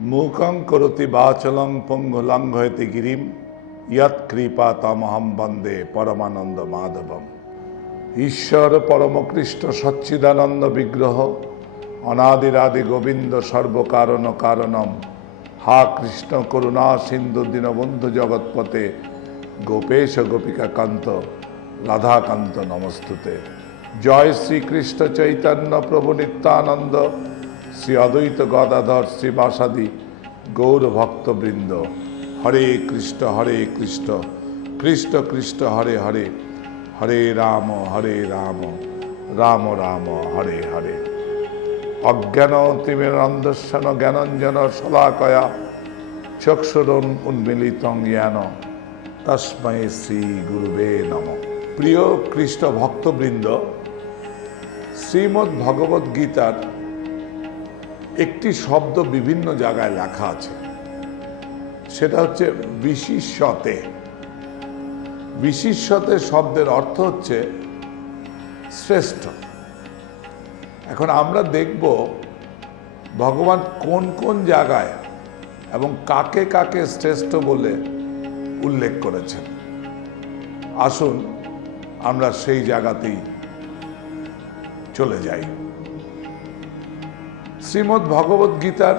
মূকং করতি বাচলং পঙ্গুলঙ্ঘয়তি গিরিম ইয়ৎ কৃপা তমহম বন্দে পরমানন্দ মাধবম। ঈশ্বর পরমকৃষ্ট সচ্চিদানন্দ বিগ্রহ, অনাদিরাদি গোবিন্দ সর্বকারণ কারণম। হা কৃষ্ণ করুণা সিন্ধু দীনবন্ধু জগৎপতে, গোপেশ গোপিকা কান্ত রাধাকান্ত নমস্তুতে। জয় শ্রীকৃষ্ণ চৈতন্য প্রভু নিত্যানন্দ শ্রী অদ্বৈত গদাধর শ্রীবাসাদি গৌর ভক্তবৃন্দ। হরে কৃষ্ণ হরে কৃষ্ণ কৃষ্ণ কৃষ্ণ, হরে হরে হরে রাম হরে রাম রাম রাম, হরে হরে। অজ্ঞান তিমিরন্ধস্বন জ্ঞানঞ্জন শলাকয়া চক্ষুরুন উন্মিলিতং জ্ঞান। তস্মৈ শ্রী গুরুবে নম। প্রিয় কৃষ্ণ ভক্তবৃন্দ, শ্রীমদ্ ভগবত গীতার একটি শব্দ বিভিন্ন জায়গায় লেখা আছে। সেটা হচ্ছে বিশিষ্যতে। বিশিষ্যতে শব্দের অর্থ হচ্ছে শ্রেষ্ঠ। এখন আমরা দেখব ভগবান কোন কোন জায়গায় এবং কাকে কাকে শ্রেষ্ঠ বলে উল্লেখ করেছেন। আসুন আমরা সেই জায়গাতেই চলে যাই। শ্রীমদ্ ভগবত গীতার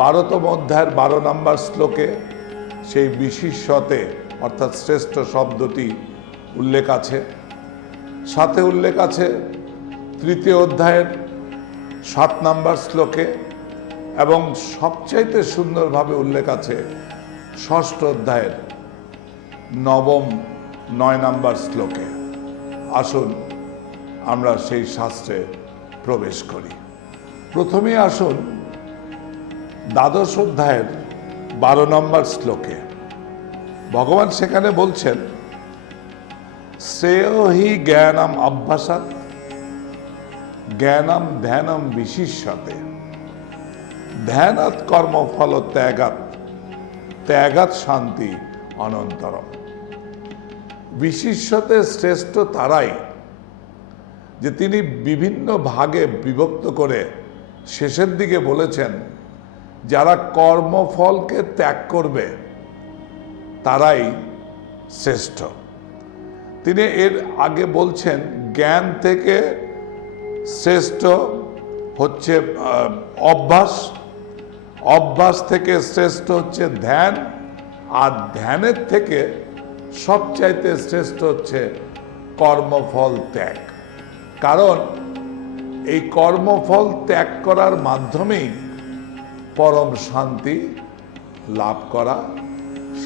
বারোতম অধ্যায়ের বারো নম্বর শ্লোকে সেই বিশিষ্যতে, অর্থাৎ শ্রেষ্ঠ শব্দটি উল্লেখ আছে। সাথে উল্লেখ আছে তৃতীয় অধ্যায়ের সাত নম্বর শ্লোকে এবং সবচাইতে সুন্দরভাবে উল্লেখ আছে ষষ্ঠ অধ্যায়ের নবম নয় নম্বর শ্লোকে। আসুন আমরা সেই শাস্ত্রে প্রবেশ করি। প্রথমে আসুন দ্বাদশ অধ্যায়ের বারো নম্বর শ্লোকে। ভগবান সেখানে বলছেন, শ্রেয় হি জ্ঞানম অভ্যাসাত জ্ঞানম ধ্যানম বিশিষ্যতে। ধ্যানাত কর্মফল ত্যাগাত ত্যাগাত শান্তি অনন্তরম। বিশিষ্যতে শ্রেষ্ঠ তারাই যে তিনি বিভিন্ন ভাগে বিভক্ত করে শেষের দিকে বলেছেন, যারা কর্মফলকে ত্যাগ করবে, তারাই শ্রেষ্ঠ। তিনি এর আগে বলছেন, জ্ঞান থেকে শ্রেষ্ঠ হচ্ছে অভ্যাস। অভ্যাস থেকে শ্রেষ্ঠ হচ্ছে ধ্যান, আর ধ্যানের থেকে সবচাইতে শ্রেষ্ঠ হচ্ছে কর্মফল ত্যাগ। কারণ এই কর্মফল ত্যাগ করার মাধ্যমেই পরম শান্তি লাভ করা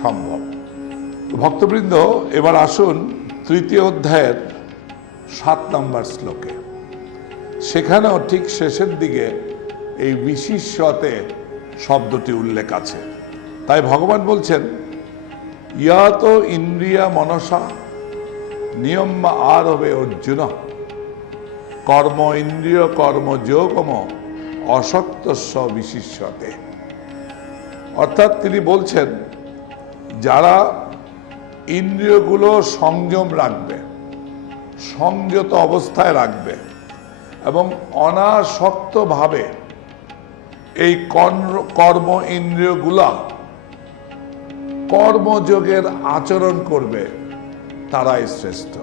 সম্ভব। ভক্তবৃন্দ, এবার আসুন তৃতীয় অধ্যায়ের সাত নম্বর শ্লোকে। সেখানেও ঠিক শেষের দিকে এই বিশিষ্যতে শব্দটি উল্লেখ আছে। তাই ভগবান বলছেন, ইয়াত ইন্দ্রিয়া মনসা নিয়ম আর হবে অর্জুন। কর্ম ইন্দ্রিয়, কর্ম যোগম অসক্তস্ব বিশিষ্যতে। অর্থাৎ তিনি বলছেন, যারা ইন্দ্রিয়গুলো সংযম রাখবে, সংযত অবস্থায় রাখবে এবং অনাসক্তভাবে এই কর্ম ইন্দ্রিয়গুলা কর্মযোগের আচরণ করবে, তারাই শ্রেষ্ঠ।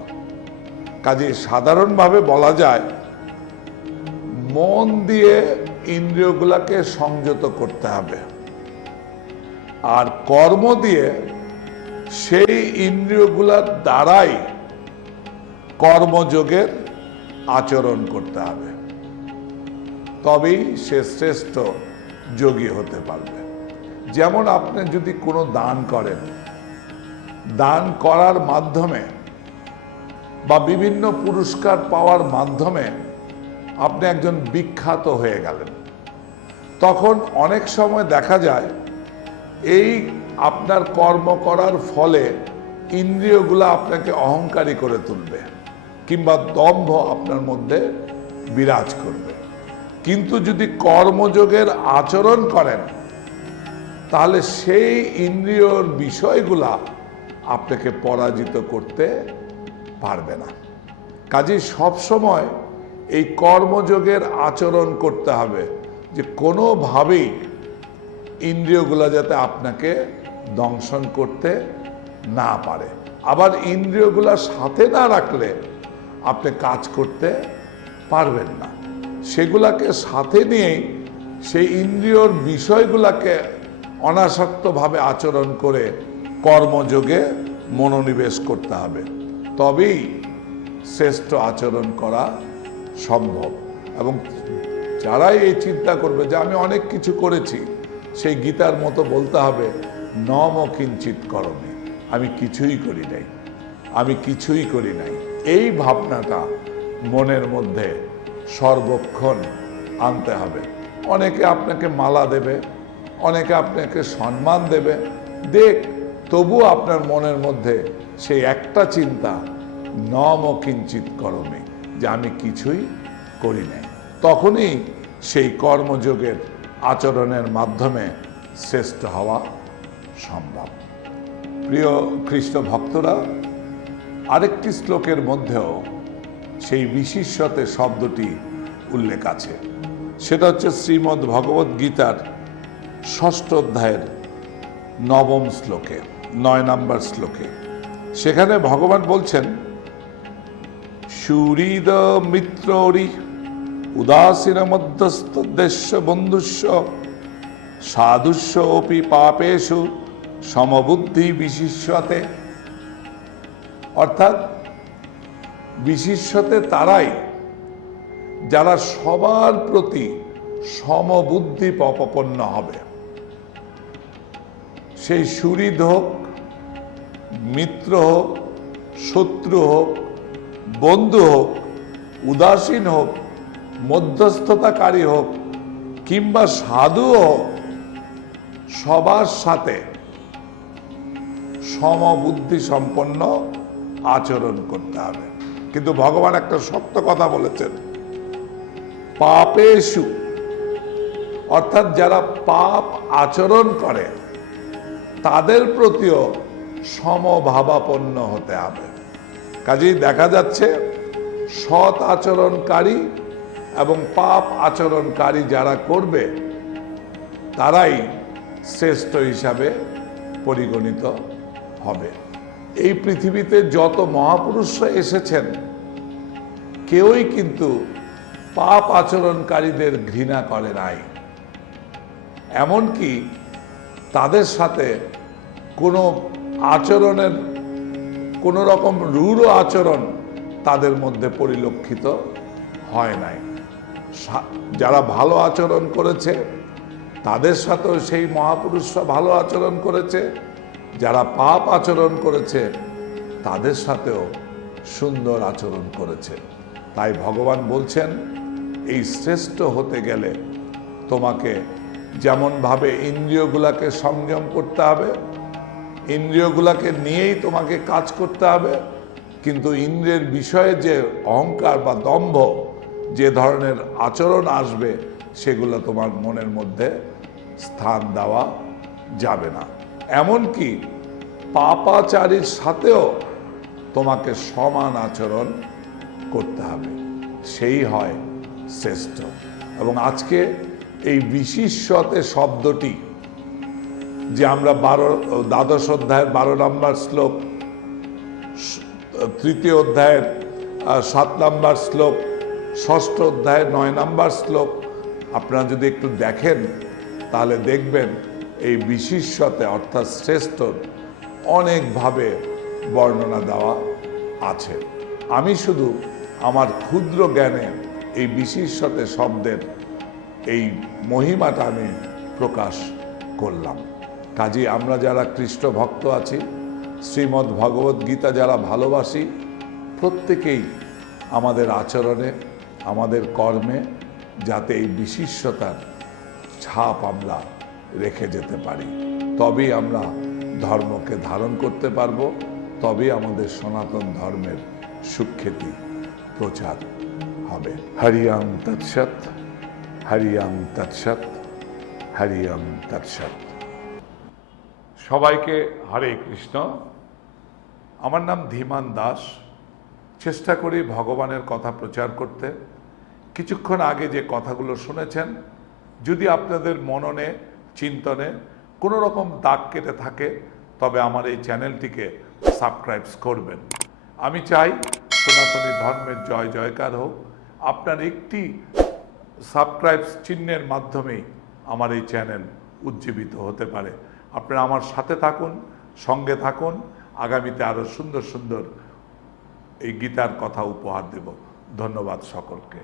কাজে সাধারণভাবে বলা যায়, মন দিয়ে ইন্দ্রিয়গুলাকে সংযত করতে হবে। আর কর্ম দিয়ে সেই ইন্দ্রিয়গুলার দ্বারাই কর্মযোগের আচরণ করতে হবে। তবেই সে শ্রেষ্ঠ যোগী হতে পারবে। যেমন আপনি যদি কোনো দান করেন, দান করার মাধ্যমে বা বিভিন্ন পুরস্কার পাওয়ার মাধ্যমে আপনি একজন বিখ্যাত হয়ে গেলেন। তখন অনেক সময় দেখা যায়, এই আপনার কর্ম করার ফলে ইন্দ্রিয়গুলো আপনাকে অহংকারী করে তুলবে কিংবা দম্ভ আপনার মধ্যে বিরাজ করবে। কিন্তু যদি কর্মযোগের আচরণ করেন, তাহলে সেই ইন্দ্রিয়র বিষয়গুলা আপনাকে পরাজিত করতে পারবে না। কাজে সবসময় এই কর্মযোগের আচরণ করতে হবে যে কোনোভাবেই ইন্দ্রিয়গুলো যাতে আপনাকে দংশন করতে না পারে। আবার ইন্দ্রিয়গুলো সাথে না রাখলে আপনি কাজ করতে পারবেন না। সেগুলাকে সাথে নিয়েই সেই ইন্দ্রিয়র বিষয়গুলোকে অনাসক্তভাবে আচরণ করে কর্মযোগে মনোনিবেশ করতে হবে। তবেই শ্রেষ্ঠ আচরণ করা সম্ভব। এবং যারাই এই চিন্তা করবে যে আমি অনেক কিছু করেছি, সেই গীতার মতো বলতে হবে, নম কিঞ্চিত করণে। আমি কিছুই করি নাই। আমি কিছুই করি নাই। এই ভাবনাটা মনের মধ্যে সর্বক্ষণ আনতে হবে। অনেকে আপনাকে মালা দেবে, অনেকে আপনাকে সম্মান দেবে। দেখ তবু আপনার মনের মধ্যে সেই একটা চিন্তা নম কিঞ্চিত করমে, যে আমি কিছুই করি নাই। তখনই সেই কর্মযোগের আচরণের মাধ্যমে শ্রেষ্ঠ হওয়া সম্ভব। প্রিয় খ্রিস্ট ভক্তরা, আরেকটি শ্লোকের মধ্যেও সেই বিশিষ্যতে শব্দটি উল্লেখ আছে। সেটা হচ্ছে শ্রীমদ্ ভগবত গীতার ষষ্ঠ অধ্যায়ের নবম শ্লোকে, নয় নম্বর শ্লোকে। সেখানে ভগবান বলছেন, সুহৃদ মিত্ররি, উদাসীন মধ্যস্থ দেশ্য বন্ধুস্য সাধুস্য অপি পাপেশু সমবুদ্ধি বিশিষ্যতে। অর্থাৎ বিশিষ্যতে তারাই, যারা সবার প্রতি সমবুদ্ধি পপপন্ন হবে। সেই সুহৃদ হোক মিত্র হোক, শত্রু হোক, বন্ধু হোক, উদাসীন হোক, মধ্যস্থতাকারী হোক, কিংবা সাধু হোক, সবার সাথে সমবুদ্ধি সম্পন্ন আচরণ করতে হবে। কিন্তু ভগবান একটা সত্য কথা বলেছেন। পাপেশু, অর্থাৎ যারা পাপ আচরণ করে, তাদের প্রতিও সমভাবাপন্ন হতে হবে। কাজেই দেখা যাচ্ছে, সৎ আচরণকারী এবং পাপ আচরণকারী যারা করবে, তারাই শ্রেষ্ঠ হিসাবে পরিগণিত হবে। এই পৃথিবীতে যত মহাপুরুষরা এসেছেন, কেউই কিন্তু পাপ আচরণকারীদের ঘৃণা করে নাই। এমনকি তাদের সাথে কোনো আচরণের কোনো রকম রূঢ় আচরণ তাদের মধ্যে পরিলক্ষিত হয় নাই। যারা ভালো আচরণ করেছে, তাদের সাথেও সেই মহাপুরুষরা ভালো আচরণ করেছে। যারা পাপ আচরণ করেছে, তাদের সাথেও সুন্দর আচরণ করেছে। তাই ভগবান বলছেন, এই শ্রেষ্ঠ হতে গেলে তোমাকে যেমনভাবে ইন্দ্রিয়গুলাকে সংযম করতে হবে ইন্দ্রিয়গুলাকে নিয়েই তোমাকে কাজ করতে হবে। কিন্তু ইন্দ্রিয়ের বিষয়ে যে অহংকার বা দম্ভ, যে ধরনের আচরণ আসবে, সেগুলো তোমার মনের মধ্যে স্থান দেওয়া যাবে না। এমনকি পাপাচারীর সাথেও তোমাকে সমান আচরণ করতে হবে। সেই হয় শ্রেষ্ঠ। এবং আজকে এই বিশিষ্যতে শব্দটি যে আমরা বারো, দ্বাদশ অধ্যায়ের বারো নম্বর শ্লোক, তৃতীয় অধ্যায়ের সাত নম্বর শ্লোক, ষষ্ঠ অধ্যায়ের নয় নম্বর শ্লোক, আপনারা যদি একটু দেখেন, তাহলে দেখবেন এই বিশিষ্যতে অর্থাৎ শ্রেষ্ঠ অনেকভাবে বর্ণনা দেওয়া আছে। আমি শুধু আমার ক্ষুদ্র জ্ঞানে এই বিশিষ্যতে শব্দের এই মহিমাটা আমি প্রকাশ করলাম। কাজে আমরা যারা কৃষ্ণ ভক্ত আছি, শ্রীমদ্ ভগবত গীতা যারা ভালোবাসি, প্রত্যেকেই আমাদের আচরণে, আমাদের কর্মে যাতে এই বিশিষ্টতার ছাপ আমরা রেখে যেতে পারি। তবেই আমরা ধর্মকে ধারণ করতে পারব, তবেই আমাদের সনাতন ধর্মের সুখ্যাতি প্রচার হবে। হরিয়াম তৎসৎ হরিয়াম তৎসৎ হরিয়াম তৎসৎ। সবাইকে হরে কৃষ্ণ। আমার নাম ধীমান দাস। চেষ্টা করি ভগবানের কথা প্রচার করতে। কিছুক্ষণ আগে যে কথাগুলো শুনেছেন, যদি আপনাদের মননে, চিন্তনে কোনো রকম দাগ কেটে থাকে, তবে আমার এই চ্যানেলটিকে সাবস্ক্রাইব করবেন। আমি চাই সনাতনী ধর্মের জয় জয়কার হোক। আপনার একটি সাবস্ক্রাইবস চিহ্নের মাধ্যমেই আমার এই চ্যানেল উজ্জীবিত হতে পারে। আপনারা আমার সাথে থাকুন, সঙ্গে থাকুন। আগামীতে আরও সুন্দর সুন্দর এই গীতার কথা উপহার দেব। ধন্যবাদ সকলকে।